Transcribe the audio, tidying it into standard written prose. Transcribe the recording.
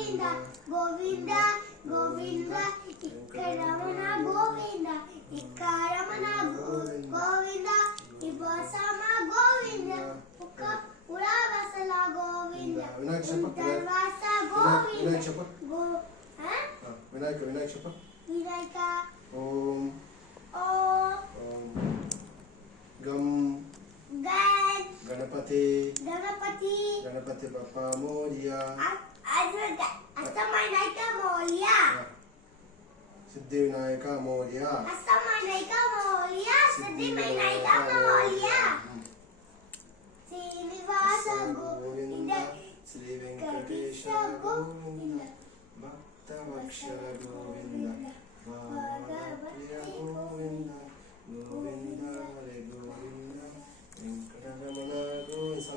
గోవింద గోవింద గోవింద ఇక్కడ రమణ గోవింద ఇక్కడ రమణ గోవింద ఇబసమ గోవింద ఒక ఉరావసల గోవింద దర్వాస గోవింద వినాయక వినాయక చెప్ప వినాయక ఓం ఓం గం గణ్ గణపతి గణపతి గణపతి బప్పా మోరియా అష్టమవినాయక మోరియా సిద్ధి వినాయక మోరియా అష్టమవినాయక మోరియా సిద్ధి వినాయక మోరియా శ్రీనివాస గోవింద శ్రీ వెంకటేశ గోవింద భక్తవక్షర గోవింద ప్రియ గోవింద గోవింద హరే గోవింద వెంకటరమణ గోవింద